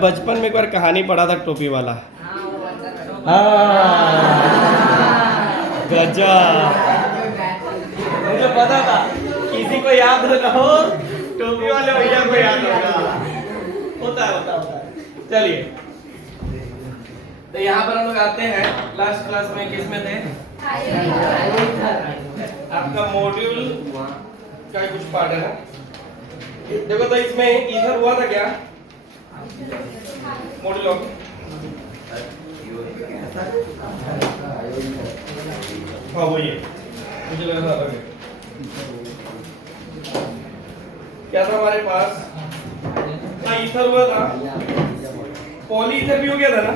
बचपन में एक बार कहानी पढ़ा था टोपी वाला। गजब, मुझे पता था किसी को याद ना हो, टोपी वाले भैया को याद होगा। होता है। चलिए, तो यहाँ पर हम लोग आते हैं। लास्ट क्लास में किस में थे? आपका मॉड्यूल का कुछ पार्ट है ना। देखो तो इसमें इधर हुआ था क्या मॉड्यूल? हाँ वही है, मुझे लगा था क्या था हमारे पास। हाँ इथर हुआ था, पॉली इथर भी हो गया था ना।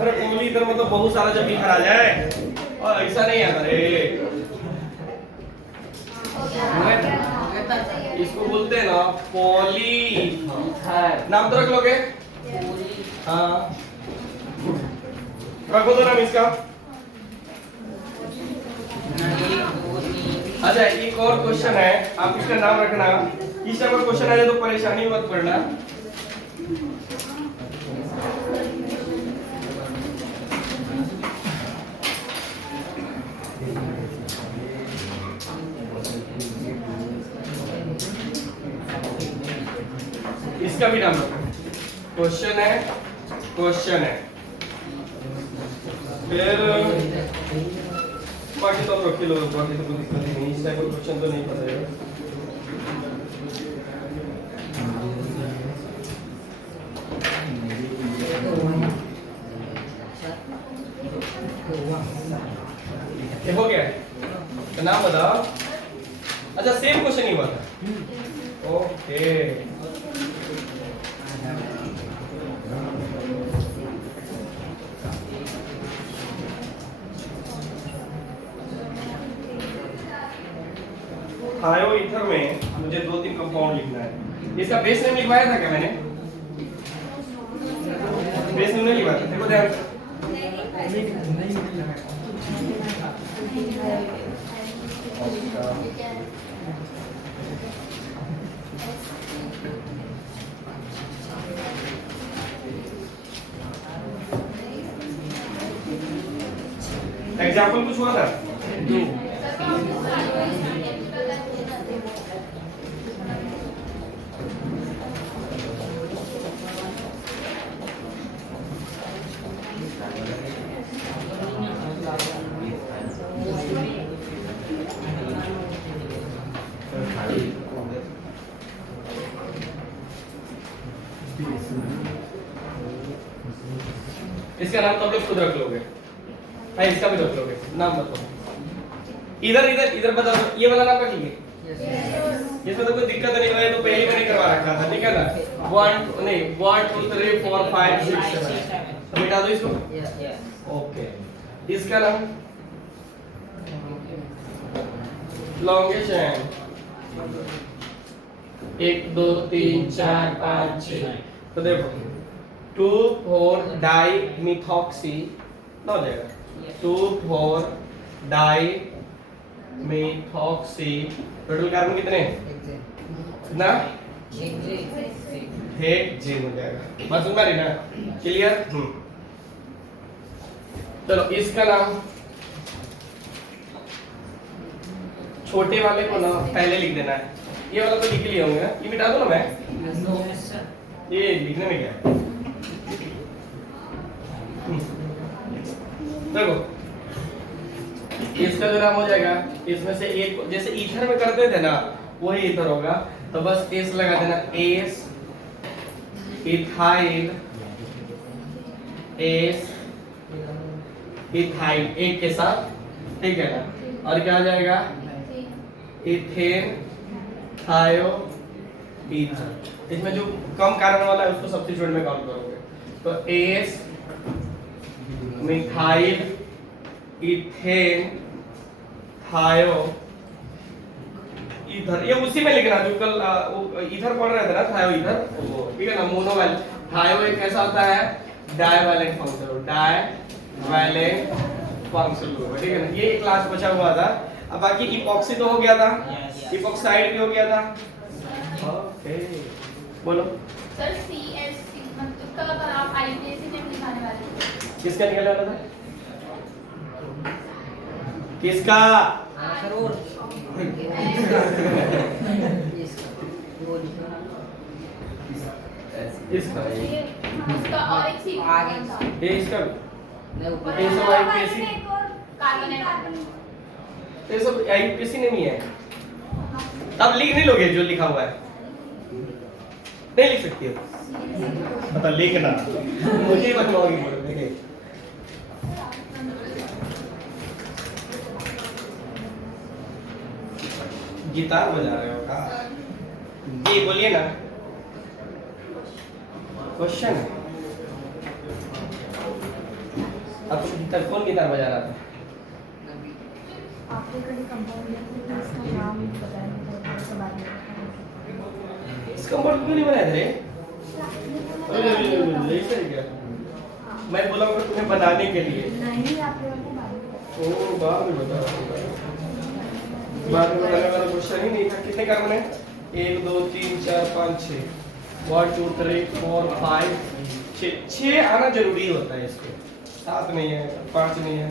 अरे पॉली इथर मतलब बहुत सारा जब इथर आ जाए, और ऐसा नहीं आता रे। इसको बोलते हैं ना पॉली। नाम तो रख लोगे? हाँ रखो तो नाम इसका। अच्छा एक और क्वेश्चन है, आप इसका नाम रखना। इस टाइप का क्वेश्चन आ जाए तो परेशानी मत पड़ना। इसका भी नाम रखो। क्वेश्चन है फिर बाकी तो आप रख लो, बाकी तो कोई दिक्कत नहीं। इस टाइप का क्वेश्चन तो नहीं पता है। हो गया तो नाम बताओ। अच्छा सेम क्वेश्चन ही हुआ था। ओके थायो ईथर में मुझे 2-3 कंपाउंड लिखना है। इसका बेस नेम लिखवाया था क्या मैंने? बेस नेम नहीं लिखवाया था, देखो ध्यान। एग्जाम्पल कुछ हुआ था? इसका नाम तो आप लोग खुद रख लोगे। हाँ इसका भी रख लोगे, नाम बताओ। इधर बता दो, ये वाला नाम रख लीजिए। इसमें तो कोई दिक्कत नहीं है, तो पहले मैंने करवा रखा था, ठीक है ना। 1 2 3 4 5 6 7 मिटा दो इसको। ओके इसका नाम लॉन्गेस्ट है 1 2 3 4 5 6। तो देखो 2,4 डाई मिथॉक्सी ना हो जाएगा। 2,4 डाई मिथॉक्सी। टोटल कार्बन कितने ना? हेक्सेन हो जाएगा। बात समझ में आ रही ना? क्लियर? चलो इसका नाम छोटे वाले को ना पहले लिख देना है। ये वाला तो लिख लिए होंगे ना, ये मिटा दो ना मैं। ये लिखने में क्या है? देखो इसका जो नाम हो जाएगा, इसमें से एक जैसे ईथर में करते थे ना वही ईथर होगा। तो बस एस लगा देना, एस इथाइल, एस इथाइल एक के साथ, ठीक है ना। और क्या आ जाएगा? इथेन थायो ईथर। इसमें जो कम कार्बन वाला है उसको सब्स्टिट्यूट में काउंट करोगे। तो एस मिथाइल इथेन थायो ईथर। ये उसी में लिखना जो कल ईथर पढ़ रहे थे ना, थायो ईथर, ठीक है ना। मोनोवैल थायो एक कैसा होता है? डाइवैलेंट फंक्शनल, डाइवैलेंट फंक्शनल, ठीक है ना। ये क्लास बचा हुआ था। अब बाकी इपॉक्सी तो हो गया था, इपॉक्साइड भी हो गया था। ओके बोलो सर CSC आईपीएससी में निकालने वाले। किसका निकलने वाला था? किसका? इसका उसका और एक सीट आगे ये इसका ये सब आईपीएससी ये सब आईपीएससी ने नहीं है। अब लिख नहीं लोगे जो लिखा हुआ है? नहीं लिख सकती हो? पता लिखना मुझे बनवाओगी बोलोगे। गिटार बजा रहे हो का? ये बोलिए ना क्वेश्चन है। अब तक कौन गिटार बजा रहा था? आपके कहीं कंपाउंड में इसका नाम बताया तो उसके बारे में इस कंपाउंड क्यों नहीं बनाया थे? अरे ऐसा क्या? मैं बोला मैं तुम्हें बनाने के लिए। नहीं आपके बारे में ओ बाद में बता। बाद में बनाने वाला क्वेश्चन ही नहीं था। कितने कार्बन है? 1 2 3 4 5 6 1 2 3 4 5 6 आना जरूरी होता है इसको। 7 नहीं है, 5 नहीं है।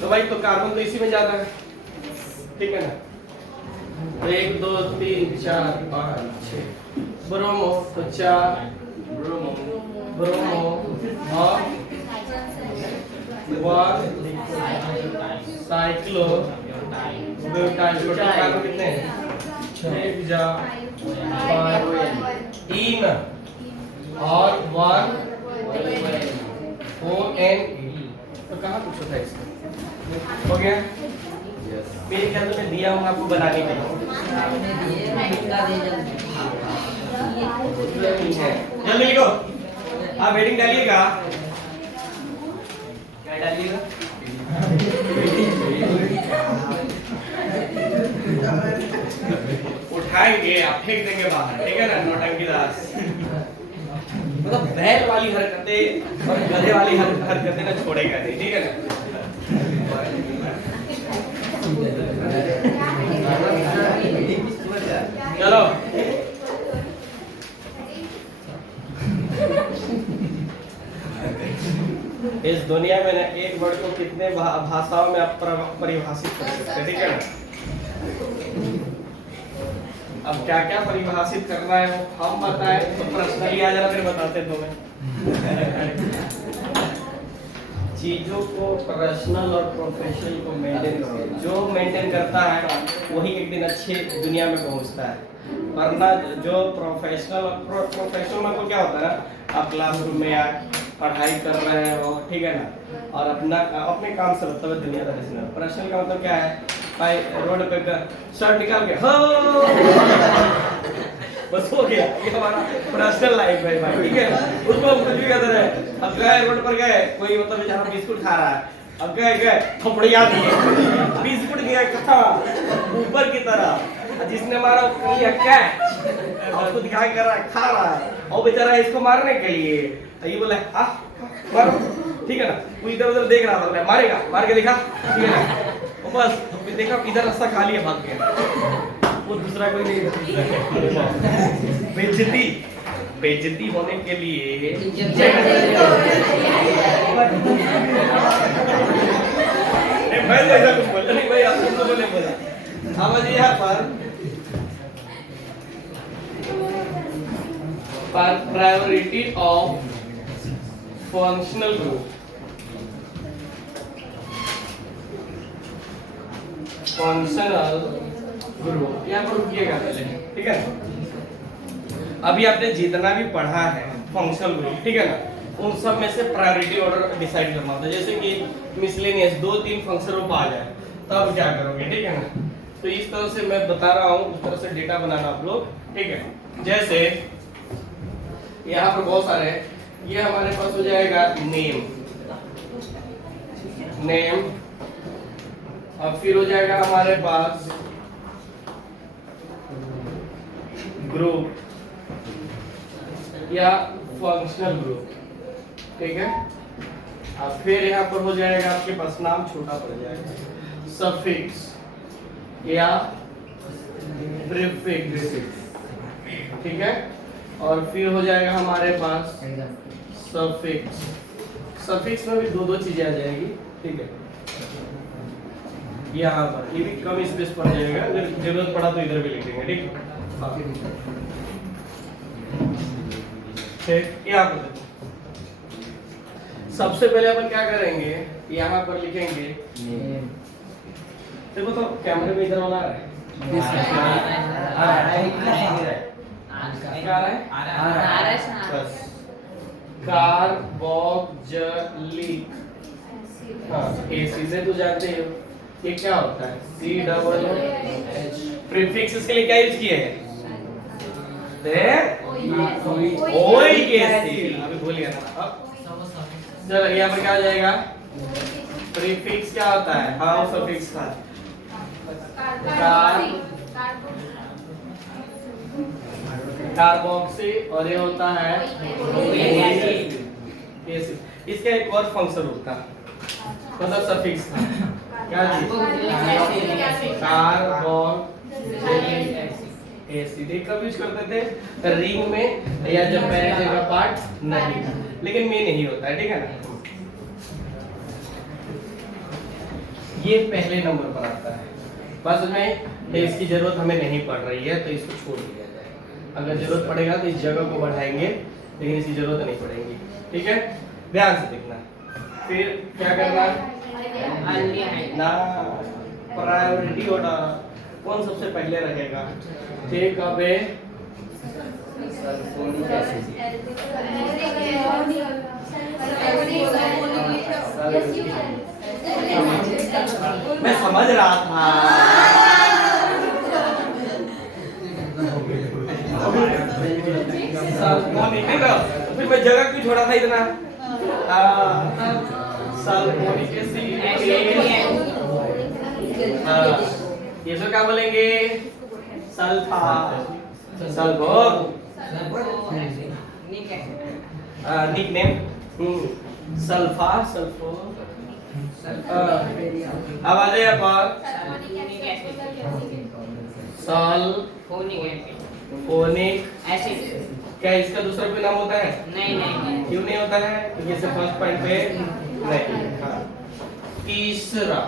तो भाई तो कार्बन तो इसी में ज्यादा है, ठीक है ना? 1 2 3 4 5 6 ब्रोमो तो 4 ब्रोमो और 1 साइक्लो ब्यूटाइल। टोटल कार्बन कितने हैं? 1 जा 5 इन और 1 ON। तो कहाँ कुछ होता है इसका? हो गया? मेरे ख्याल में दिया हूँ आपको बनाने के लिए। जल्दी लिखो। आप हेडिंग डालिएगा। क्या डालिएगा? उठाएंगे आप फेंक देंगे बाहर, ठीक है ना? नौटंकी दास मतलब बैल वाली हरकतें और गधे वाली हरकतें ना छोड़ेगा नहीं, ठीक है ना? चलो इस दुनिया में ना एक वर्ड को कितने भाषाओं में आप परिभाषित कर सकते हैं, ठीक है ना? अब क्या क्या परिभाषित करना है वो हम बताएं तो पर्सनली आ जाना, फिर बताते तुम्हें। चीजों को पर्सनल और प्रोफेशनल को मेंटेन करो। जो मेंटेन करता है वही एक दिन अच्छे दुनिया में पहुंचता है, वरना जो प्रोफेशनल मतलब क्या होता है? आप क्लासरूम में या पढ़ाई कर रहे हो, ठीक है ना? और अपने काम से मतलब दुनियादारी से। पर्सनल का मतलब क्या है? भाई रोड पे शर्ट निकाल के हो बस हो गया, ये हमारा पर्सनल लाइफ है भाई, ठीक है? उसको हम कुछ भी कहते रहे। अब गए रोड पर गए, कोई मतलब बेचारा बिस्कुट खा रहा है, अब गए थपड़िया दिए, बिस्कुट गया कथा ऊपर की तरह, जिसने मारा किया कैच, उसको दिखाई कर रहा है, खा रहा है, और बेचारा इसको मारने के लिए ये बोला मारो, ठीक है ना? वो इधर उधर देख रहा था, मारेगा, मार के दिखा, ठीक है ना? और बस देखा इधर रास्ता खाली है, भाग गया। वो दूसरा कोई नहीं। बेइज्जती होने के लिए मैं तो ऐसा कुछ बोला नहीं भाई, आप तो बोले बोला। अब जी यहाँ पर priority of functional group, functional group यहाँ पर रुकिएगा पहले, ठीक है? अभी आपने जितना भी पढ़ा है फंक्शनल ग्रुप, ठीक है ना? उन सब में से प्रायोरिटी ऑर्डर डिसाइड करना होता है। जैसे कि मिसलेनियस 2-3 फंक्शन ग्रुप आ जाए तब क्या करोगे, ठीक है ना? तो इस तरह से मैं बता रहा हूँ, उस तरह से डेटा बनाना आप लोग, ठीक है? जैसे यहाँ पर बहुत सारे हैं, ये हमारे पास हो जाएगा नेम, अब फिर हो जाएगा हमारे पास ग्रुप या फंक्शनल ग्रुप, ठीक है? अब फिर यहाँ पर हो जाएगा आपके पास नाम छोटा पड़ जाएगा, सफिक्स या प्रीफिक्स, ठीक है। और फिर हो जाएगा हमारे पास सफिक्स। सफिक्स में भी दो चीजें आ जाएगी, ठीक है। यहाँ पर ये भी कम स्पेस पड़ जाएगा, अगर जरूरत पड़ा तो इधर भी लिख देंगे, ठीक। हाँ ठीक, यहाँ पर सबसे पहले अपन क्या करेंगे, यहाँ पर लिखेंगे, देखो तो कैमरे में इधर वाला है, बस कार्बोक्जिलिक, हाँ एसिड से तो जानते हो ये क्या होता है, COOH। प्रीफिक्स इसके लिए क्या यूज किए हैं, ओइक एसिड, अभी भूल गया था। चलो यहाँ पर क्या हो जाएगा, प्रीफिक्स क्या होता है, हाँ सफिक्स था, कार्बोक्सी, और ये होता है एसिड। इसका एक और फंक्शन होता है, मतलब सफिक्स था क्या जी, कार्बोक्सिलिक एसिड। ये कब यूज करते थे, रिंग में या जब पैरेंट का पार्ट नहीं, लेकिन में नहीं होता है, ठीक है ना। ये पहले नंबर पर आता है, बस में इसकी जरूरत हमें नहीं पड़ रही है तो इसको छोड़ दिया जाए, अगर जरूरत पड़ेगा तो इस जगह को बढ़ाएंगे, लेकिन इसकी जरूरत नहीं पड़ेगी, ठीक है। ध्यान से देखना, फिर क्या करना ना, प्रायोरिटी ऑर्डर कौन सबसे पहले रहेगा, टेक अवे सल्फोनिक एसिड। मैं समझ रहा था, सल्फोनिक नहीं था, फिर मैं जगह क्यों छोड़ा था इतना, सल्फोनिक एसिड। ये तो क्या बोलेंगे, सल्फा, सल्फो, निकनेम सल्फा, सल्फो। अब आ जाए पर सल्फोनिक एसिड। क्या इसका दूसरा कोई नाम होता है, नहीं, क्यों नहीं होता है, क्योंकि इससे फर्स्ट पॉइंट पे नहीं। हाँ तीसरा,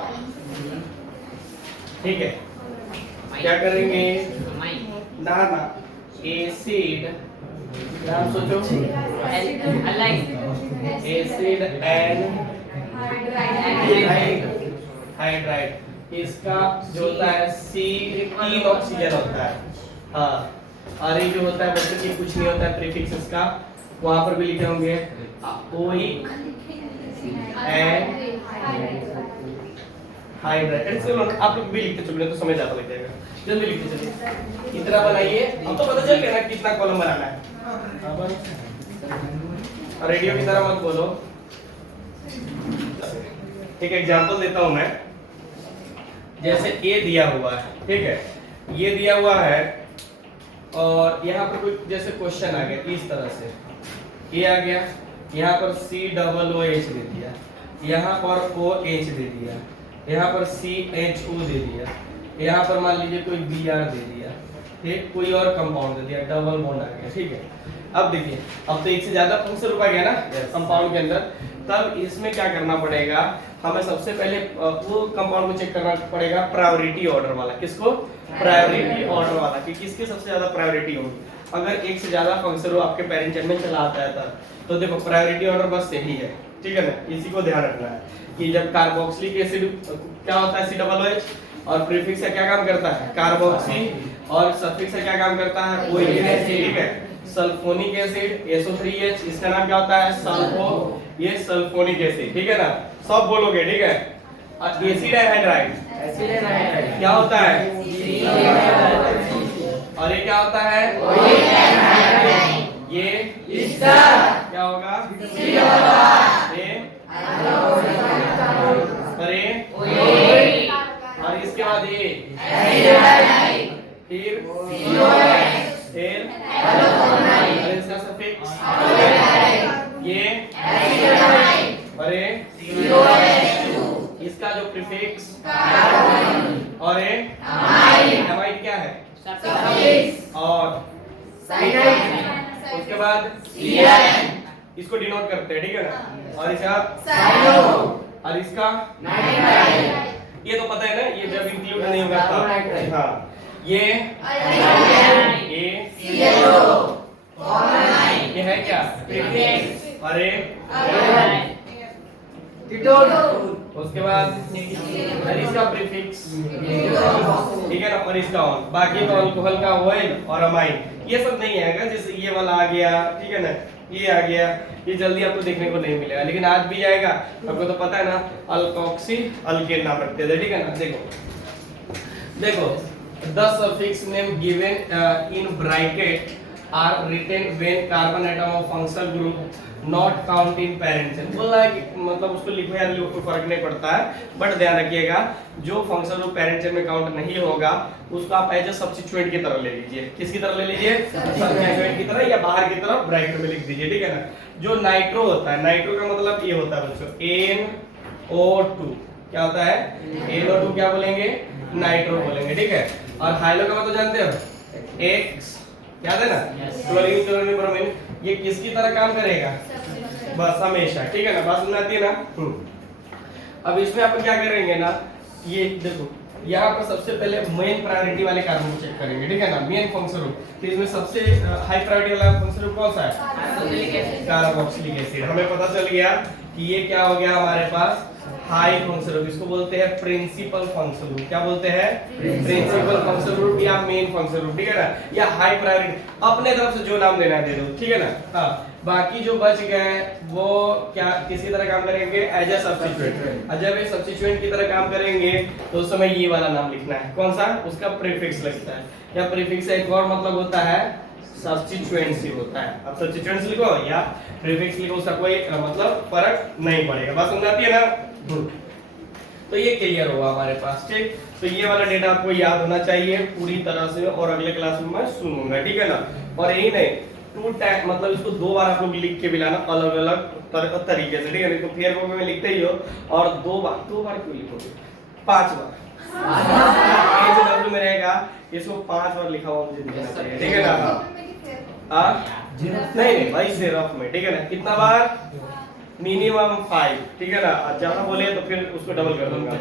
ठीक है, क्या करेंगे ना एसिड, नाम सोचो, एसिड एंड हाइड्राइड। इसका जो होता है C3 ऑक्सीजन होता है, हाँ। और ये जो होता है बच्चों की कुछ नहीं होता है, प्रीफिक्स इसका वहां पर भी लिखे होंगे, ओइक एंड हाइड्राइड। चलो आप लोग भी लिखते चलो तो समझ आता लग जाएगा, जल्दी लिखते चलिए, इतना बनाइए। अब तो पता चल गया ना कितना कॉलम बनाना है। रेडियो की तरह मत बोलो, एक एग्जांपल देता हूं मैं, जैसे ए दिया हुआ है, ठीक है, ये दिया हुआ है और यहाँ पर कोई जैसे क्वेश्चन आ गया इस तरह से, ये आ गया, यहाँ पर COOH दे दिया, यहाँ पर OH दे दिया, यहाँ पर CHO दे दिया, यहाँ पर मान लीजिए कोई Br दे दिया, ठीक, कोई और कंपाउंड दे दिया, डबल बॉन्ड आ गया, ठीक है। अब देखिए, अब तो एक से ज्यादा फंक्शन रुका गया ना कंपाउंड के अंदर, तब इसमें क्या करना पड़ेगा, हमें सबसे पहले वो कंपाउंड को चेक करना पड़ेगा प्रायोरिटी ऑर्डर वाला। किसको, प्रायोरिटी ऑर्डर वाला, कि किसकी सबसे ज्यादा प्रायोरिटी होगी। अगर एक से ज्यादा फंक्शन हो आपके पेरेंट चेन में चला आता है तब, तो देखो प्रायोरिटी ऑर्डर बस यही है, ठीक है ना। इसी को ध्यान रखना है कि जब कार्बोक्सिलिक एसिड क्या होता है COOH, और प्रीफिक्स से क्या काम करता है कार्बोक्सी, और सफिक्स से क्या काम करता है OH, ठीक है। सल्फोनिक एसिड SO3H, इसका नाम क्या होता है सल्फो, ये सल्फोनिक एसिड, ठीक है ना, सब बोलोगे, ठीक है। और एसिड हाइड्राइड, क्या होता है, और ये क्या होता है, ये इसका क्या होगा, अरे और इसके बाद ये फिर इसका सफिक्स ये, अरे इसका जो प्रीफिक्स, और एमाइड क्या है, और उसके बाद इसको डिनोट करते हैं, ठीक है ना। और इसका और इसका ये तो पता है ना, ये जब इंक्लूड नहीं होगा तब। हाँ, ये है क्या प्रीफिक्स, और उसके बाद इसका प्रीफिक्स, ठीक है ना, और इसका ऑन। बाकी तो अल्कोहल का ऑयल और अमाइन ये सब नहीं आएगा। जैसे ये वाला आ गया, ठीक है ना, ये आ गया, ये जल्दी आपको देखने को नहीं मिलेगा, लेकिन आज भी आएगा। आपको तो पता है ना, अल्कोक्सी अल्केन नाम रखते थे, ठीक है ना। देखो the suffix name given in bracket are written when carbon atom of functional group not count in parent chain। बोला है कि मतलब उसको लिखो या लिखो कोई फर्क नहीं पड़ता है, बट ध्यान रखिएगा जो फंक्शनल ग्रुप पेरेंट चेन में काउंट नहीं होगा उसको आप एज ए सब्स्टिट्यूएंट की तरह ले लीजिए। किसकी तरह ले लीजिए? सब्स्टिट्यूएंट की तरह, या बाहर की तरफ ब्रैकेट में लिख दीजिए, ठीक है ना। जो नाइट्रो होता है, नाइट्रो का मतलब ये होता है बच्चों NO2, क्या होता है NO2, क्या बोलेंगे नाइट्रो बोलेंगे, ठीक है। और हाइलो का मतलब जानते हो X, याद है ना, क्लोरीन क्लोरीन ब्रोमीन, ये किसकी तरह काम करेगा? बस हमेशा, ठीक है ना, बात समझ आती है ना। अब इसमें अपन क्या करेंगे ना, ये देखो यहाँ पर सबसे पहले मेन प्रायोरिटी वाले कार्बन को चेक करेंगे, ठीक है ना, मेन फंक्शन ग्रुप। तो इसमें सबसे हाई प्रायोरिटी वाला फंक्शन ग्रुप कौन सा है? Carboxylic acid. हमें पता चल गया कि ये क्या हो गया हमारे पास हाई फंक्शन ग्रुप, इसको बोलते हैं प्रिंसिपल फंक्शन ग्रुप। क्या बोलते हैं? प्रिंसिपल फंक्शन ग्रुप या मेन फंक्शन ग्रुप, ठीक है ना, या हाई प्रायोरिटी, अपने तरफ से जो नाम देना दे दो, ठीक है ना। हाँ, बाकी जो बच गए वो क्या किसी तरह काम करेंगे? As a substituent. और जब ये सब्स्टिट्यूएंट की तरह काम करेंगे तो उस समय ये वाला नाम लिखना है, कौन सा? उसका प्रीफिक्स लगता है, या प्रीफिक्स एक और मतलब होता है सब्स्टिट्यूएंसी होता है। अब सब्स्टिट्यूएंसी लिखो या प्रीफिक्स लिखो, उसका कोई मतलब फर्क नहीं पड़ेगा, बात समझ आती है ना। तो ये क्लियर होगा हमारे पास, ठीक। तो ये वाला डेटा आपको याद होना चाहिए पूरी तरह से, और अगले क्लास में मैं सुनूंगा, ठीक है ना। और यही नहीं, टू टाइम मतलब इसको 2 बार आप लोग लिख के भी लाना अलग अलग तरीके से, ठीक है। तो फेयर कॉपी में लिखते ही हो, और 2 बार क्यों लिखोगे? 5 बार पेज डब्ल्यू में रहेगा, इसको 5 बार लिखा हुआ मुझे दिखना चाहिए, ठीक है ना। नहीं भाई से रफ में, ठीक है ना, कितना बार? मिनिमम 5, ठीक है ना। ज्यादा बोले तो फिर उसको डबल कर दूंगा,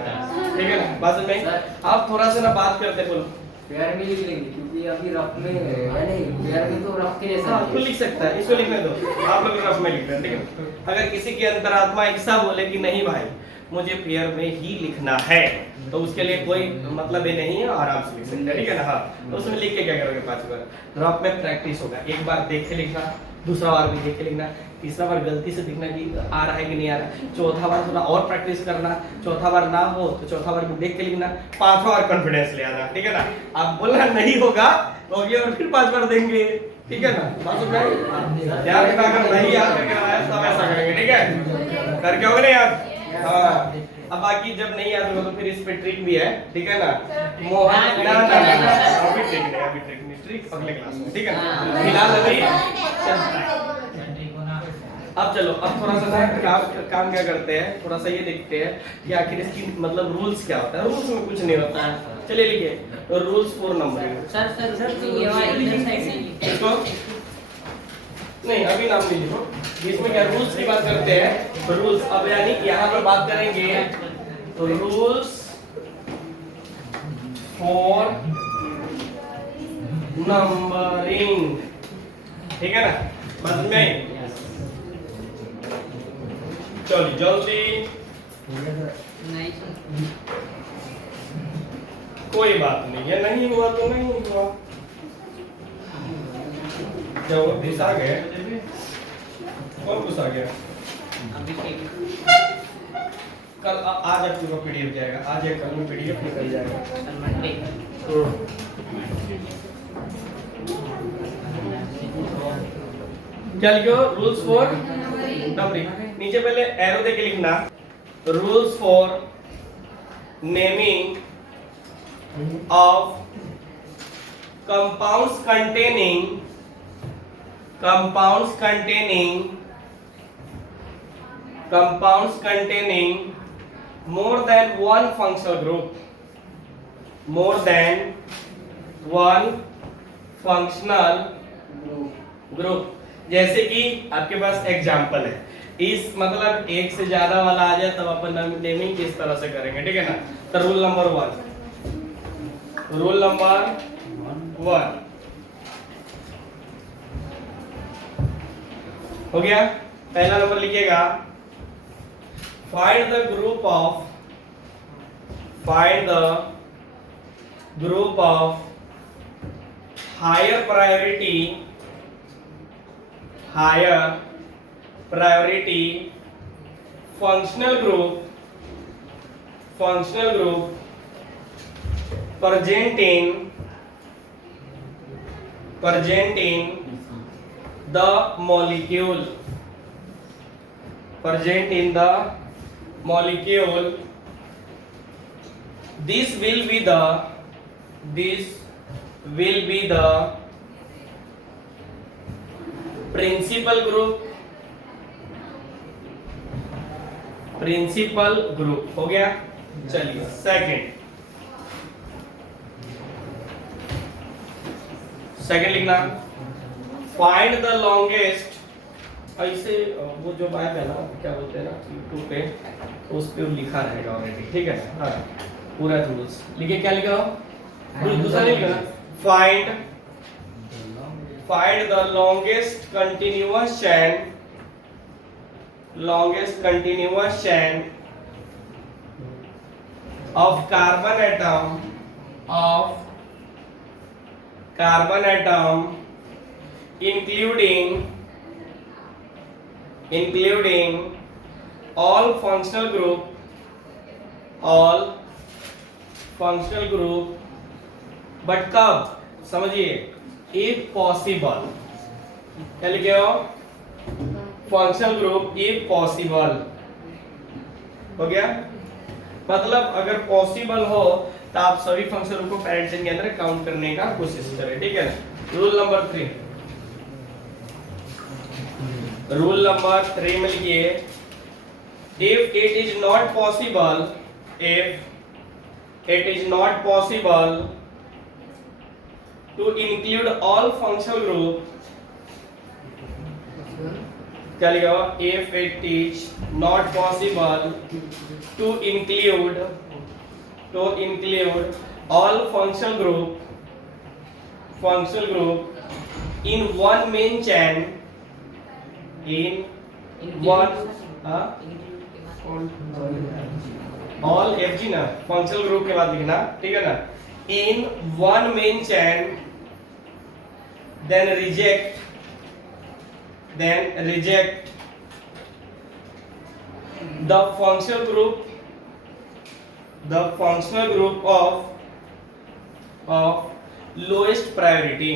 ठीक है ना। बात में आप थोड़ा सा ना बात करते बोलो, पेयर में लिख लेंगे क्योंकि अभी रफ में है नहीं, पेयर में तो रफ के जैसा आपको लिख सकता है, इसको लिखने दो, आप लोग रफ में लिख रहे हैं, ठीक है। अगर किसी की अंतरात्मा ऐसा बोले कि नहीं भाई मुझे पेयर में ही लिखना है, तो उसके लिए कोई मतलब ये नहीं है, आराम से लिख सकते हैं, ठीक है ना। हाँ, तो उसमें लिख के क्या करोगे? 5 बार ड्रॉप में प्रैक्टिस होगा, एक बार देख के लिखना, दूसरा बार भी देख के लिखना, तीसरा बार गलती से दिखना कि आ रहा है कि नहीं आ रहा, चौथा बार थोड़ा और प्रैक्टिस करना, चौथा बार ना हो तो चौथा बार भी देख के लिखना, 5वां बार कॉन्फिडेंस ले आना, ठीक है ना। आप बोलना नहीं होगा तो अगली बार फिर 5 बार देंगे, ठीक है ना। बात समझ आई? याद रखना, अगर नहीं याद करके आया तब ऐसा करेंगे, ठीक है, करके होगा ना याद। हाँ, अब बाकी जब नहीं याद होगा तो फिर इस पे ट्रिक भी है, ठीक है ना। मोहन ना अभी ट्रिक नहीं, ट्रिक अगले क्लास में, ठीक है ना। फिलहाल अभी चलता है। अब चलो, अब थोड़ा सा ना काम क्या करते हैं, थोड़ा सा ये देखते हैं कि आखिर इसकी मतलब रूल्स क्या होता है। रूल्स में कुछ नहीं होता है, चलिए लिखिए तो रूल्स फॉर नंबरिंग। सर ये वाली इधर साइड से इसको नहीं अभी नाम नहीं लिखो, इसमें क्या रूल्स की बात करते हैं। रूल्स अब यानी यहाँ पर बात करेंगे तो रूल्स फॉर नंबरिंग, ठीक है ना, समझ में आई? चलिए जल्दी, कोई बात नहीं है, नहीं हुआ तो नहीं हुआ। जब घुसा गए, कौन घुसा गया? कल आज आपका पीडीएफ जाएगा, आज या कल में पीडीएफ निकल जाएगा। क्या लिखो? Rules for numbering. नीचे पहले एरो देके लिखना, rules for naming of compounds containing more than one functional group, more than one functional group. जैसे कि आपके पास एग्जांपल है, इस मतलब एक से ज्यादा वाला आ जाए तब अपन नेमिंग किस तरह से करेंगे, ठीक है ना। तो रूल नंबर 1 हो गया। पहला नंबर लिखिएगा, find the group of higher priority functional group presenting the molecule this will be the principal group हो गया। चलिए सेकंड लिखना, फाइंड द लॉन्गेस्ट, ऐसे वो जो बात है ना क्या बोलते हैं ना यूट्यूब पे, तो उस पे लिखा रहेगा ऑलरेडी, ठीक है। हाँ पूरा रूल्स लिखिए, क्या लिखा हो, दूसरा लिखना, find the longest continuous chain of carbon atom including all functional group but कब, समझिए, if possible, क्या लिखे हो, फंक्शनल ग्रुप if possible हो गया। मतलब अगर पॉसिबल हो तो आप सभी फंक्शन ग्रुप को पैरेंट चेन के अंदर काउंट करने का कोशिश करें, ठीक है। रूल नंबर 3 में लिखिए, if it is not possible to include all functional group, क्या लिखा हुआ, if it is not possible to include all functional group in one main chain, all FG ना functional group के बाद लिखना, ठीक है ना, in one main chain, then reject the functional group of lowest priority,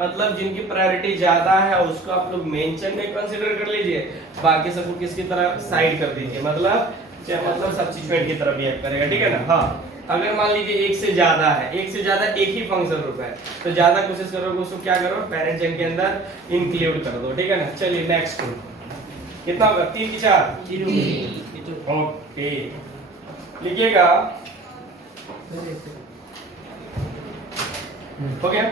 मतलब जिनकी प्रायोरिटी ज्यादा है उसको आप लोग मेन चेन में कंसीडर कर लीजिए, बाकी सबको किसकी तरह साइड कर दीजिए, मतलब सब्स्टिट्यूएंट की तरह बिहेव करेगा, ठीक है ना। हाँ अगर मान लीजिए एक से ज्यादा एक ही फंक्शन ग्रुप है तो ज्यादा कोशिश करोगे उसको क्या करो, पेरेंट चेन के अंदर इंक्लूड कर दो, ठीक है ना। चलिए नेक्स्ट कितना होगा, 3 की 4, ओके लिखिएगा, हो गया।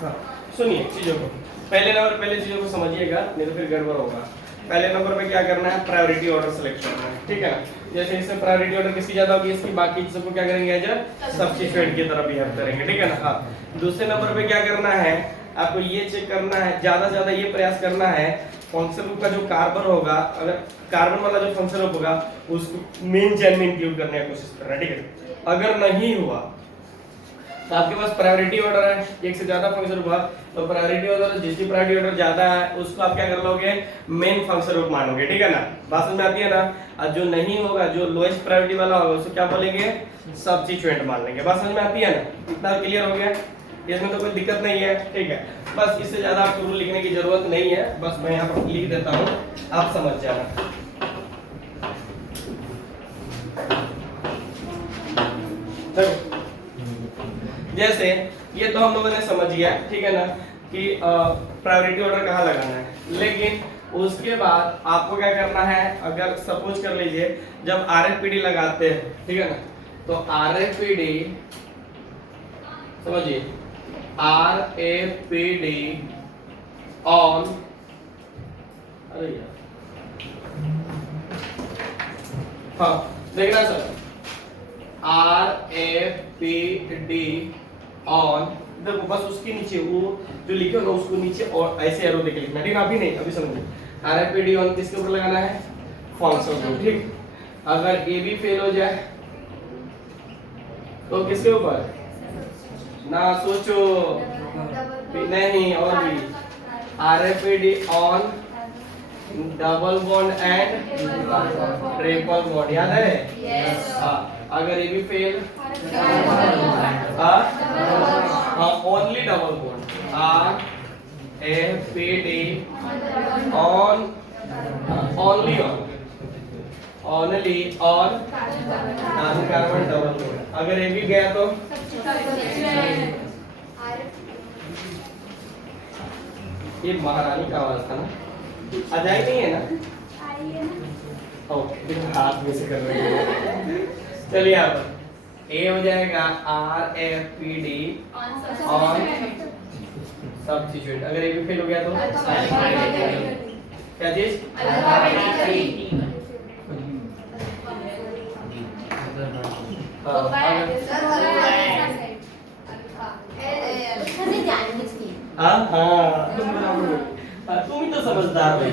हाँ सुनिए चीजों को, पहले चीजों को समझिएगा नहीं तो फिर गड़बड़ होगा। पहले नंबर पे क्या करना है, प्रायोरिटी ऑर्डर सेलेक्ट करना है, ठीक है। जैसे इसमें प्रायोरिटी ऑर्डर किसकी ज्यादा होगी, इसकी, बाकी सबको क्या करेंगे, एज अ सब्स्टिट्यूएंट की तरह बिहेव करेंगे, ठीक है ना। हाँ दूसरे नंबर पे क्या करना है, आपको ये चेक करना है, ज्यादा ये प्रयास करना है फंक्शन ग्रुप का जो कार्बन होगा, अगर कार्बन वाला जो फंक्शन ग्रुप होगा उसको मेन चेन में इंक्लूड करने की कोशिश करना है, ठीक है। अगर नहीं हुआ तो आपके पास प्रायोरिटी ऑर्डर है, एक से ज्यादा फंक्शन ग्रुप है तो प्रायोरिटी ऑर्डर, जिसकी प्रायोरिटी ऑर्डर ज्यादा है उसको आप क्या कर लोगे, मेन फंक्शन ग्रुप मानोगे, ठीक है ना। बात समझ में आती है ना। और जो नहीं होगा, जो लोएस्ट प्रायोरिटी वाला होगा उसको क्या बोलेंगे, सब्स्टिट्यूएंट मान लेंगे। बात समझ में आती है ना, इतना क्लियर हो गया, इसमें तो कोई दिक्कत नहीं है, ठीक है। बस इससे ज्यादा आपको रूल लिखने की जरूरत नहीं है, बस मैं यहाँ पर लिख देता हूँ, आप समझ जाना। जैसे ये तो हम लोगों ने समझ गया, ठीक है ना, कि प्रायोरिटी ऑर्डर कहाँ लगाना है, लेकिन उसके बाद आपको क्या करना है, अगर सपोज कर लीजिए जब RFPD लगाते हैं, ठीक है ना, तो RFPD समझिए RAPD ऑन, अरे यार हाँ देखना सर, RAPD ऑन, देखो बस उसके नीचे वो जो लिखे होगा उसको नीचे और ऐसे एरो देके लिखना, ठीक है? अभी नहीं, अभी समझिए RAPD ऑन किसके ऊपर लगाना है, फंक्शन को, ठीक। अगर ए भी फेल हो जाए तो किसके ऊपर, ना सोचो, नहीं और भी, RAPD on double bond and triple bond, याद है? हाँ, अगर ये भी fail, only double bond, RAPD on, only on, only on carbon double bond. अगर ये भी गया तो ये महारानी का आवाज था ना, अजाई नहीं है ना? ओके, हाथ में से कर रहे हैं। चलिए अब ए हो जाएगा RAPD ऑन सब्स्टिट्यूट। अगर ए भी फेल हो गया तो क्या चीज, तुम ही तो समझदार भाई।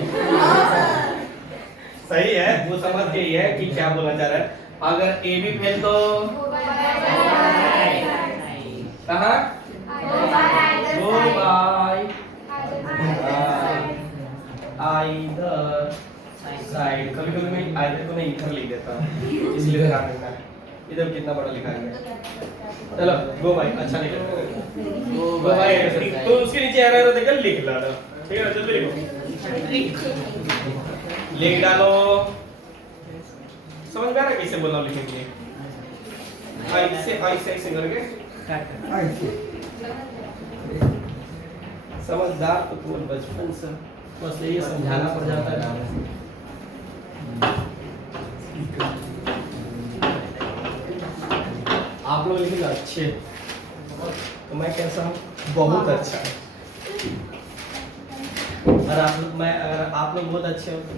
सही है, वो समझ गई है कि क्या बोलना चाह रहा है। अगर ए भी फेल तो कहाँ, गुड बाय, आइदर साइड। कभी कभी मैं आइदर को मैं इधर लिख देता हूँ, इसलिए ध्यान रखना है इधर कितना बड़ा लिखा है। चलो गो भाई, अच्छा लिखा गो भाई, तो उसके नीचे एरर देकर लिख डालो, ठीक है? जल्दी लिखो, लिख डालो। समझ में आ रहा है कैसे बोलना लिखने के लिए? ऐसे करके समझदार तो तुम बचपन से बस ये समझाना पड़ जाता है। आप लोग लिखेंगे अच्छे, तो मैं कैसा हूँ, बहुत अच्छा। और अगर आप लोग बहुत अच्छे हो तो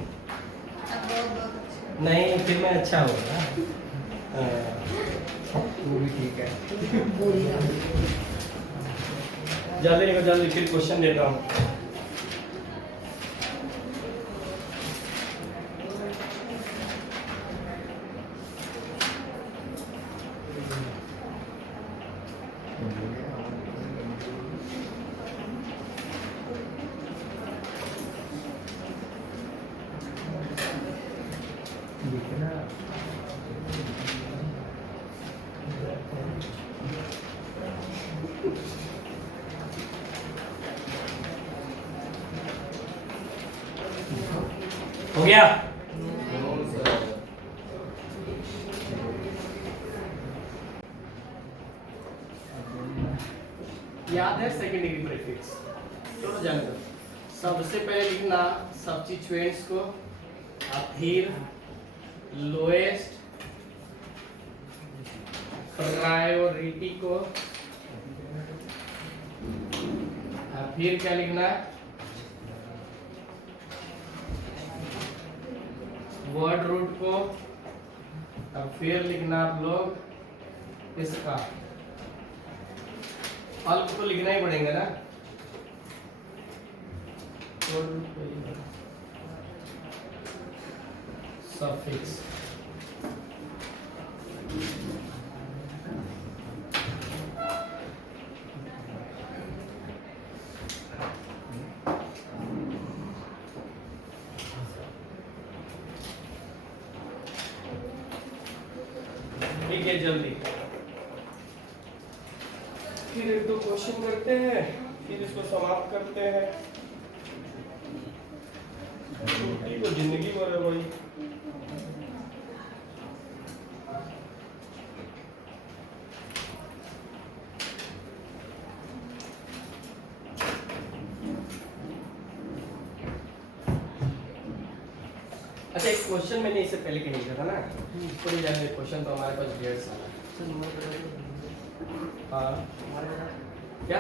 नहीं, फिर मैं अच्छा होगा। वो भी ठीक है। जल्दी लिखो, जल्दी, फिर क्वेश्चन देता हूँ। हो गया? याद है सेकेंड डिग्री प्रीफिक्स? चलो जाने दो। सबसे पहले लिखना सब्स्टिट्यूएंट्स को, और फिर लोएस्ट प्रायोरिटी को, और फिर क्या लिखना है, वर्ड रूट को, और फिर लिखना आप लोग इसका अल्प तो लिखना ही पड़ेगा ना, वर्ड रूट को सफिक्स। ठीक है, जल्दी फिर एक दो क्वेश्चन करते हैं, फिर इसको समाप्त करते हैं। छुट्टी तो जिंदगी भर है भाई। अच्छा, एक क्वेश्चन मैंने इससे पहले कहीं था ना, थोड़ी जाने क्वेश्चन तो हमारे पास 1.5 साल है। हाँ क्या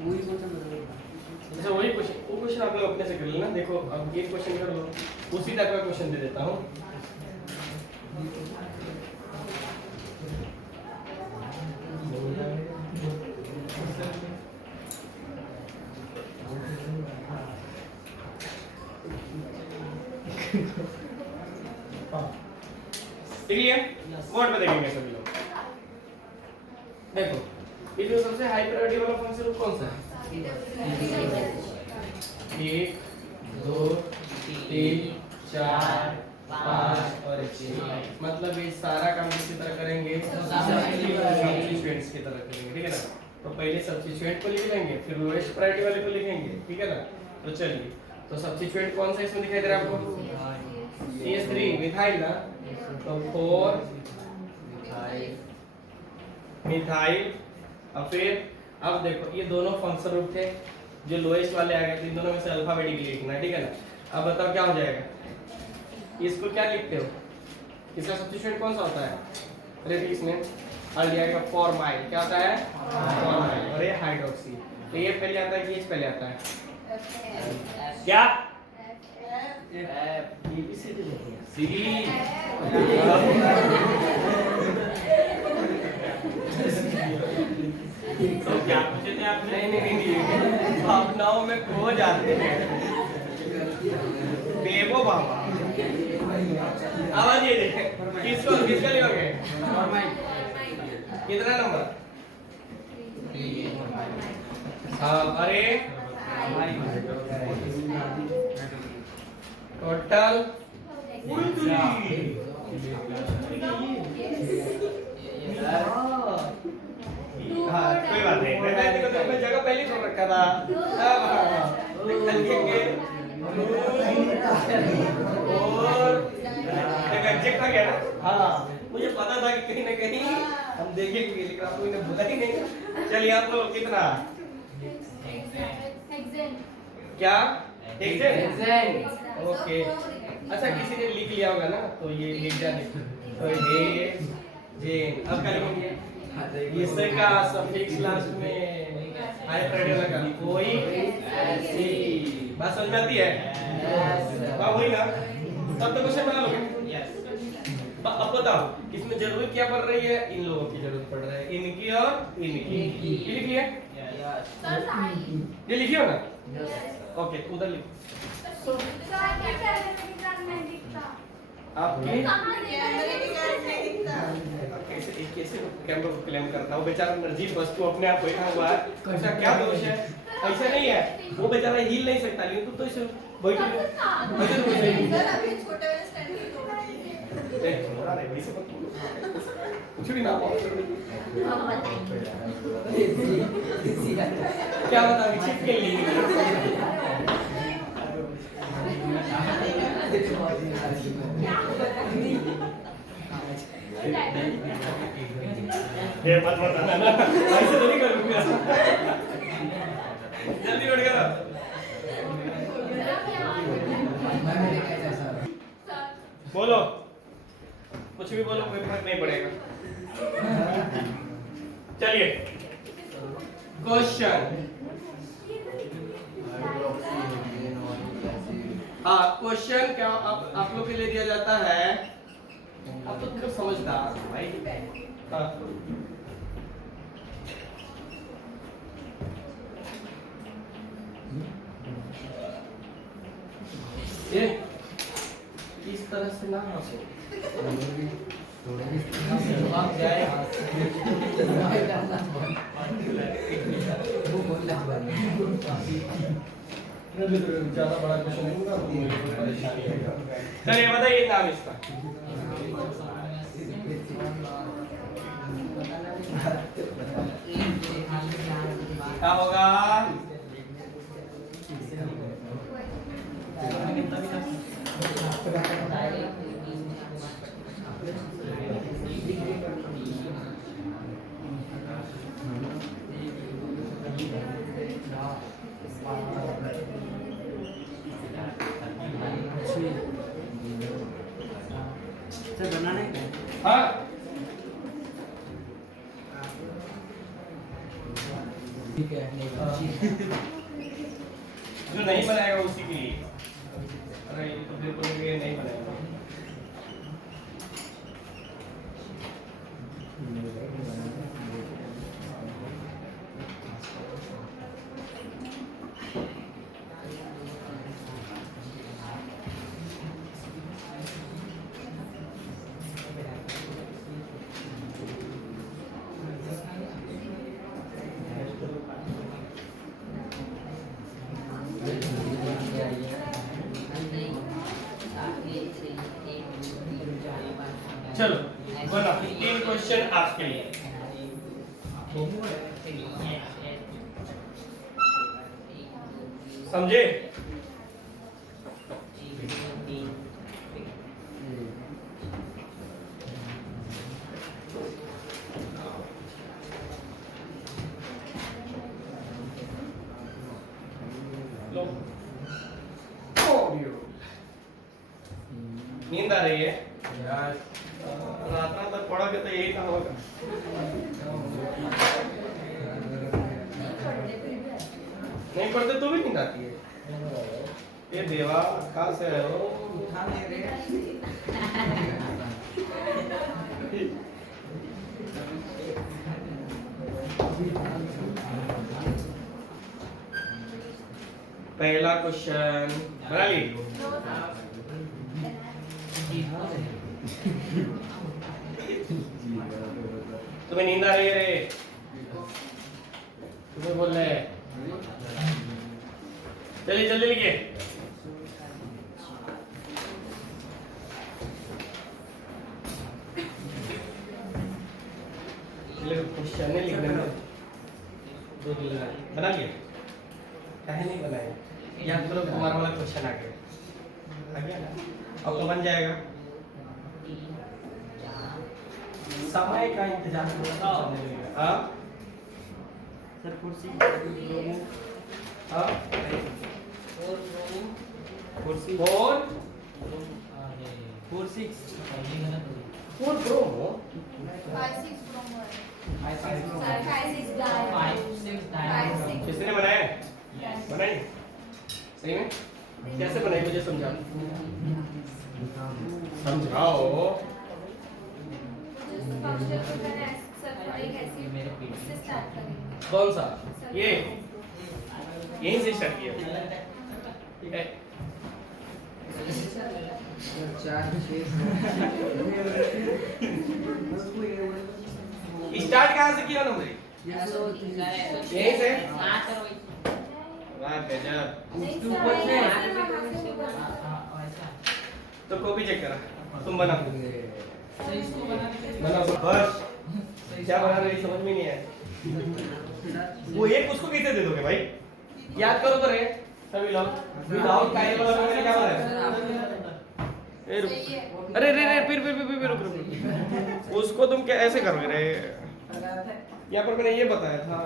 वही क्वेश्चन बताइए। अच्छा वही क्वेश्चन, वो क्वेश्चन आप लोग अपने से कर लेना। देखो अब ये क्वेश्चन कर लो, उसी टाइप का क्वेश्चन दे देता हूँ। ठीक है, बोर्ड पे देखेंगे सभी लोग। देखो इसमें सबसे हाई प्रायोरिटी वाला फंक्शन कौन सा है? 1 2 3 4 5 और 6। मतलब ये सारा काम किसी तरह करेंगे, सब्स्टिट्यूएंट्स की तरह करेंगे, ठीक है ना। तो पहले सब्स्टिट्यूएंट को लिख लेंगे, फिर लोएस्ट प्रायोरिटी वाले को लिखेंगे, ठीक है ना। तो चलिए, तो सब्स्टिट्यूएंट कौन सा इसमें दिखाई दे रहा है आपको? CH3 मिथाइल ना। तो 4 मिथाइल। अब फिर अब देखो ये दोनों फंक्शन रूप थे, जो लोएस्ट वाले आ गए थे, इन दोनों में से अल्फाबेटिकली लिखना है, ठीक है ना। अब बताओ क्या हो जाएगा, इसको क्या लिखते हो? इसका सब्स्टिट्यूएंट कौन सा होता है? अरे इसमें अल्डिहाइड फॉर्माइल क्या होता है? फॉर्माइल। और ये हाइड्रोक्सी। तो ये पहले आता है कि ये पहले आता है? क्या सी। तो क्या पूछे थे आपने? नहीं भावनाओं में खो जाते हैं बेबो बाबा। आवाज ये देखें, किसका लिखोगे? कितना नंबर? हाँ अरे टोटल हाँ कोई बात नहीं, मैंने तो अपनी जगह पहले छोड़ रखा था। लिखेंगे और एक एग्जैक्ट आ गया ना। हाँ मुझे पता था कि कहीं ना कहीं हम देखेंगे, लेकिन आपको इन्हें बोला ही नहीं। चलिए आप लोग कितना? क्या एग्जैक्ट? ओके अच्छा, किसी ने लिख लिया होगा ना, तो ये लिख जाने। तो हे जेन, अब क्या लिखेंगे? इसका सफिक्स लास्ट में हाई प्रायोरिटी लगा, कोई ऐसी बात समझ में आती है? वाह वही ना, तब तो क्वेश्चन बना लोगे। अब बताओ इसमें जरूरत क्या पड़ रही है? इन लोगों की जरूरत पड़ रही है, इनकी और इनकी। ये लिख लिया? ये लिखियो ना। ओके उधर लिखो। आपकी कैसे कैमरा को क्लेम करता है? वो बेचारा निर्जीव वस्तु अपने आप बैठा हुआ है, ऐसा क्या दोष है? ऐसा नहीं है, वो बेचारा हिल नहीं सकता, लेकिन तू तो इसे बैठ कुछ भी ना क्या बता चिप के लिए ये मत बताना ना, ऐसे तो नहीं करूँगा। जल्दी नोट करो। बोलो, कुछ भी बोलो, कोई फर्क नहीं पड़ेगा। चलिए क्वेश्चन। हाँ क्वेश्चन क्या आप लोग के लिए दिया जाता है? आप तो क्यों समझदार भाई। हाँ ये इस तरह से ना हंसो, आप जाए ज्यादा बड़ा क्वेश्चन नहीं होगा, परेशानी होगा। चलिए बताइए नाम इसका। क्या होगा? हाँ ठीक है जो नहीं बनाएगा उसी के लिए। अरे ये तो बिल्कुल ये नहीं बनाएगा। चलो बना 3 क्वेश्चन आपके लिए। समझे? लो नींद आ रही है यार? रात तक पढ़ोगे तो यही ना होगा। नहीं पढ़ते तो भी नींद आती है? ये देवा कहाँ से आए हो? उठा दे रहे पहला क्वेश्चन बना ली? तुम्हें नींद आ रही है रे? तुम्हें बोल रहे हैं? चलिए जल्दी लिखिए। क्वेश्चन है लिखने में बना लिए? काहे नहीं बनाए? याद करो तुम्हारा वाला क्वेश्चन आ गया ना? अब तो बन जाएगा। समय का इंतजार करो। हाँ सर कुर्सी हाँ कुर्सी 4 प्रो 5-6 promo है। 5-6 सर 5-6 डायल। 5-6 किसने बनाया? बनाई सही में? कैसे बनाई मुझे समझाओ। फंक्शन मैंने सर थोड़ी कैसी इससे स्टार्ट करेंगे। कौन सा? ये यहीं से स्टार्ट किया ठीक है। 4-6 स्टार्ट कहाँ से किया नंबर? यहीं से? वाह गजब। तो कॉपी चेक करा तुम बना बस क्या बना रही समझ में नहीं आया। वो एक उसको कैसे दे दोगे भाई? याद करो तो रे सभी लोग। विदाउट काइंड वाला मैंने क्या बोला? ए रुक। अरे रे रे फिर रुक। उसको तुम क्या ऐसे करोगे रे? यहाँ पर मैंने ये बताया था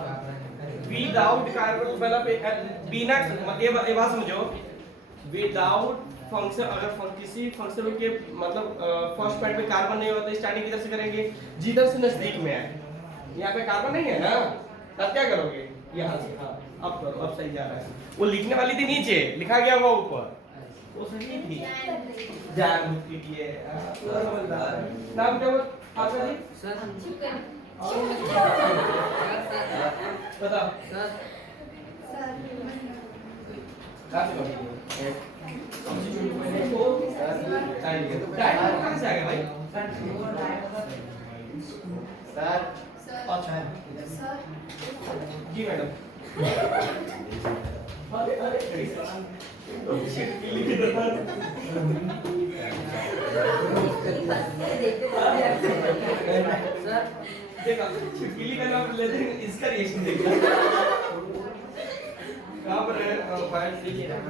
विदाउट कार्बन मतलब बिना ये बात समझो। विदाउट फंक्शन अगर किसी फंक्शन के मतलब फर्स्ट पॉइंट पे कार्बन नहीं होता तो स्टार्टिंग किधर से करेंगे? जिधर से नजदीक में है। यहाँ पे कार्बन नहीं है ना, तब क्या करोगे? यहाँ से। हाँ अब करो, अब सही जा रहा है। वो लिखने वाली थी नीचे, लिखा गया हुआ ऊपर, वो सही थी। जागरूक कीजिए। नाम क्या हुआ आपका जी? बताओ कहाँ से पढ़ी? कहाँ से आ गया भाई? सर अच्छा है जी मैडम। देखा छिपकली का नाम लेते हैं, इसका रिएक्शन देखा। कहाँ पर है?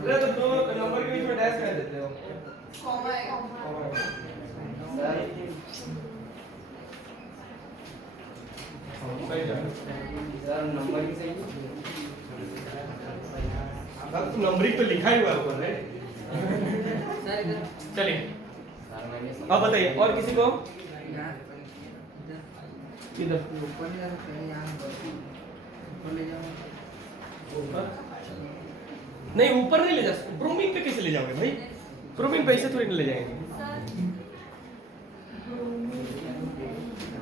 अरे तो दो नंबर के बीच में डैश कर देते हो। कॉमा है। सर नंबर ही सही अब नंबरिंग तो लिखा ही हुआ ऊपर है। चलिए अब बताइए और किसी को? इधर ऊपर नहीं, ऊपर नहीं ले जा सकते। ब्रोमीन पे कैसे ले जाओगे भाई? ब्रोमीन पे ऐसे थोड़ी ना ले जाएंगे।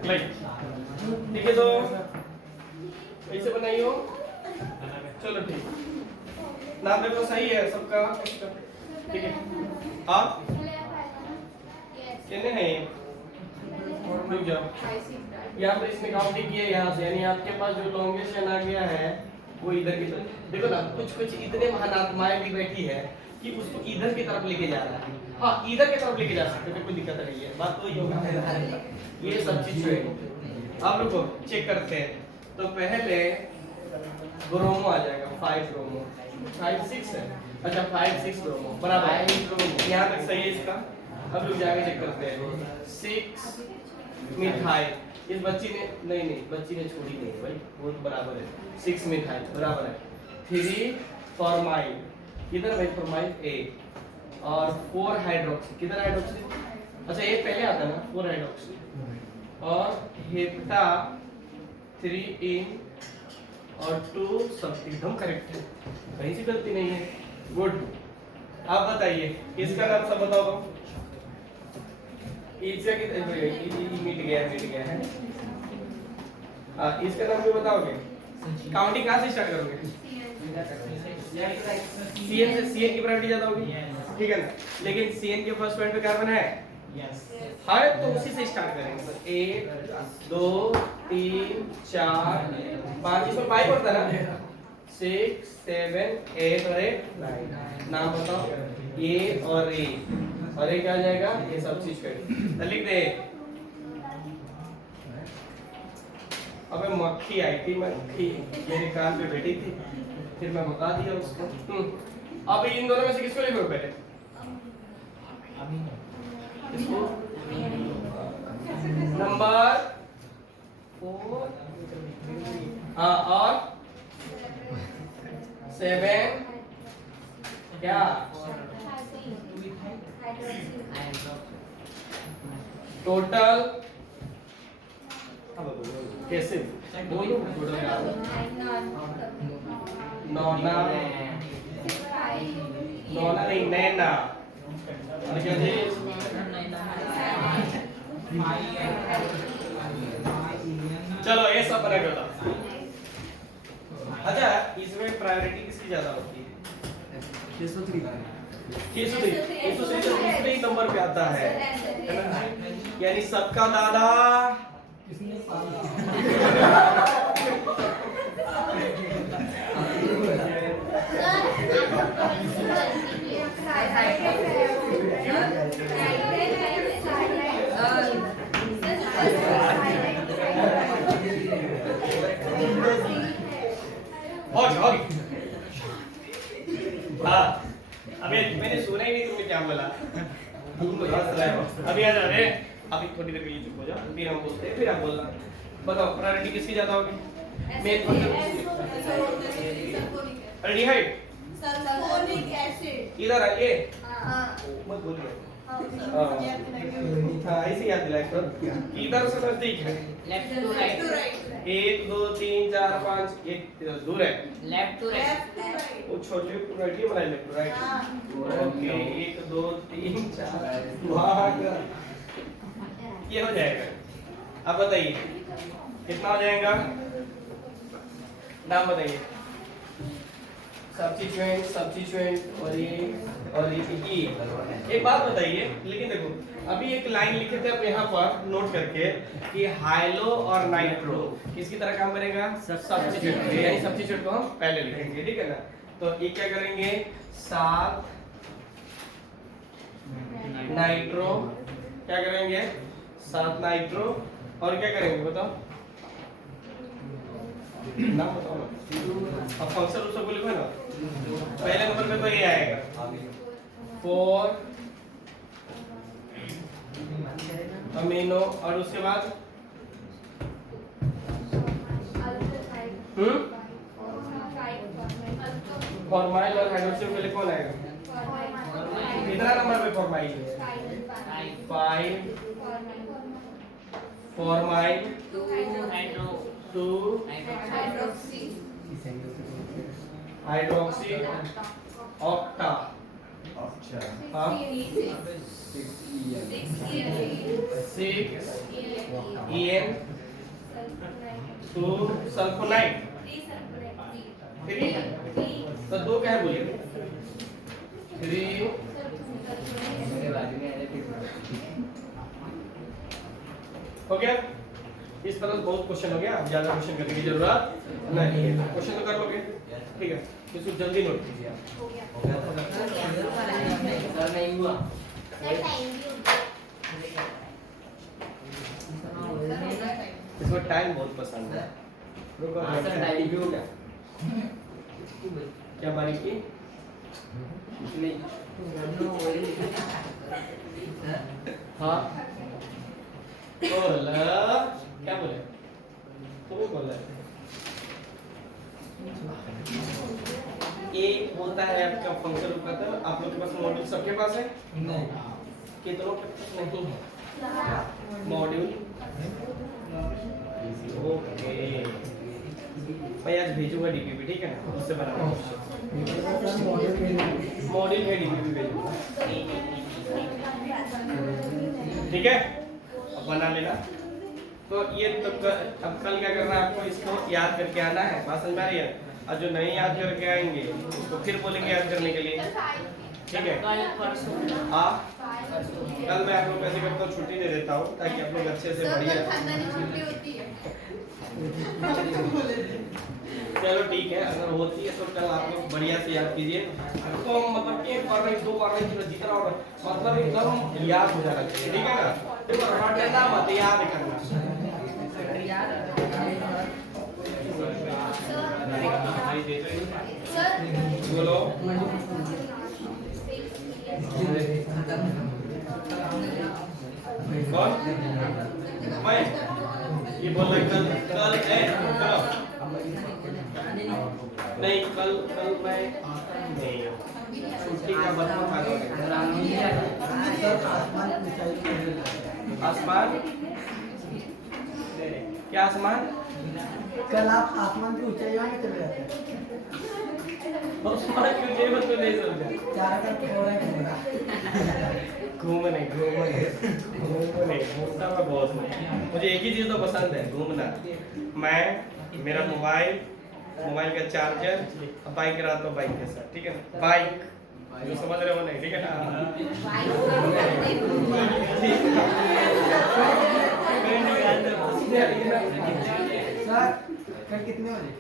लाइक ठीक है, तो ऐसे बनाइयो। चलो ठीक, नाम देखो सही है सबका, ठीक है। आप कितने हैं? रुक जाओ, यहाँ पर इसने काउंटिंग किया यहाँ से, यानी आपके पास जो लॉन्गेस्ट आ गया है वो इधर की तरफ। देखो ना, कुछ कुछ इतने महान आत्माएं भी बैठी है कि उसको इधर की तरफ लेके जा रहा है। हाँ, इधर की तरफ लेके जा सकते हैं, कोई दिक्कत नहीं है। बात तो ये होगा, ये सब चीज है। आप लोग चेक करते हैं, तो पहले ब्रोमो आ जाएगा, 5 ब्रोमो, 5 6 है। अच्छा 5 6 ब्रोमो बराबर है। यहाँ तक सही है इसका। अब लोग जाके चेक करते हैं, 6 मिथाइल। इस बच्ची ने नहीं, बच्ची ने छोड़ी नहीं भाई, वो तो बराबर है। 6 मिथाइल बराबर है। 3 फॉर्माइल, किधर भाई फॉर्माइल? ए। और 4 हाइड्रोक्सी, किधर हाइड्रोक्सी? अच्छा एक पहले आता है ना, 4 हाइड्रोक्सी। और हेप्टा 3 इन और 2 सब एकदम करेक्ट है, कहीं से गलती नहीं है। गुड। आप बताइए इसका नाम सब बताओ तो। इसका मिट गया है। इसका नाम भी बताओगे? काउंटिंग कहाँ से स्टार्ट करोगे? सीएन से। सीएन की प्रायोरिटी ज्यादा होगी, ठीक है ना? लेकिन सीएन के फर्स्ट पॉइंट पे कार्बन है, है तो उसी से स्टार्ट करेंगे। तो 1 2 3 4 5, इसमें 5 होता है ना? 6 7 8 और 9। नाम बताओ? ए और ए, और ये क्या आ जाएगा? ये सब्स्टिट्यूट। तो लिख दे। अबे मक्खी आई थी, मक्खी मेरे कान पे बैठी थी, फिर मैं बता दिया उसको। अब इन दोनों में से किसको लिखोगे पहले? इसको नंबर 4 और 7 क्या टोटल? कैसे बोलो? नौना नहीं, नैना। और क्या जी? चलो ये सब बना के बताओ। अच्छा इसमें प्रायोरिटी किसकी ज्यादा होती है? 603 दूसरे नंबर पे आता है ना? यानी सबका दादा हाँ, अभी मैंने सुना ही नहीं तुमने क्या बोला। तुम तो हंस रहे हो। अभी आ जा रे, अभी थोड़ी देर के लिए चुप हो जाओ, फिर हम बोलते हैं, फिर आप बोलना। बताओ प्रायोरिटी किसकी ज्यादा होगी? Main aldehyde, sulphuric acid. इधर आइए, हां मत बोलिए। हाँ ऐसे याद दिलाए तो इधर से नजदीक है, लेफ्ट टू राइट 1 2 3 4 5 एक दूर है, लेफ्ट टू राइट वो छोटे राइट ही बनाए, लेफ्ट राइट। ओके 1 2 3 4 भाग ये हो जाएगा। अब बताइए कितना हो जाएगा? नाम बताइए। सब्स्टिट्यूएंट और ये एक बात बताइए, लेकिन देखो अभी एक लाइन लिखे थे आप यहाँ पर नोट करके कि हाइलो और नाइट्रो किसकी तरह काम करेगा? सब्स्टिट्यूएंट, यानी सब्स्टिट्यूएंट को हम पहले लिखेंगे, ठीक है ना? तो ये क्या करेंगे? 7 नाइट्रो, क्या करेंगे? 7 नाइट्रो और क्या करेंगे बताओ? नाम बताओ ना। अब फंक्शन उसको लिखो ना, पहले नंबर पे तो ये आएगा 4 अमीनो और उसके बाद फॉर्माइल और हाइड्रोक्सी के लिए कौन आएगा? कितना नंबर पे फॉर्माइल है? 5 formyl 2 hydro 2 hydroxy hydroxy octa हाँ 6 EN 2 सल्फोनाइट 3 तो 2 क्या है बोलिए 3 हो गया। इस तरह से बहुत क्वेश्चन हो गया, अब ज्यादा क्वेश्चन करने की जरूरत नहीं है। क्वेश्चन तो कर लोगे, ठीक है, इसको जल्दी नोट कीजिए आप। सर नहीं हुआ इसको टाइम बहुत पसंद है। रुको सर टाइम भी हो गया क्या बारीकी नहीं हाँ बोला क्या बोले तुम बोला ए होता है आपका फंक्शन रूप का। आप लोग के पास मॉड्यूल सबके पास है नहीं कितनों के पास नहीं है मॉड्यूल ओके मैं आज भेजूंगा डीपीपी ठीक है ना उससे बनाना मॉड्यूल में डीपीपी भेजूंगा ठीक है अब बना लेना। तो ये तो अब कल क्या करना है आपको इसको याद करके आना है बात समझ में आ रही है और जो नहीं याद करके आएंगे तो फिर बोलेंगे याद करने के लिए ठीक है। हाँ कल मैं आप लोग ऐसे करता हूँ छुट्टी दे देता हूँ ताकि आप लोग अच्छे से बढ़िया चलो ठीक है अगर होती है तो कल आप लोग बढ़िया से याद कीजिए तो मतलब कि एक बार नहीं दो बार नहीं जितना और मतलब एकदम याद हो जाना चाहिए ठीक है ना देखो रटना मत याद करना बोलो कौन मैं ये बोल रहा कल कल है कल नहीं कल कल मैं नहीं छुट्टी का बता आसमान क्या आसमान कल आप आसमान की ऊंचाइयों में चले जाते हैं आसमान क्यों नहीं मतलब नहीं समझा चार का थोड़ा घूमना घूमने घूमने घूमने घूमता मैं बहुत हूँ मुझे एक ही चीज तो पसंद है घूमना मैं मेरा मोबाइल का चार्जर बाइक रहता हूँ बाइक के साथ ठीक है ना बाइक जो समझ रहे हो नहीं ठीक है ना सर कल कितने बजे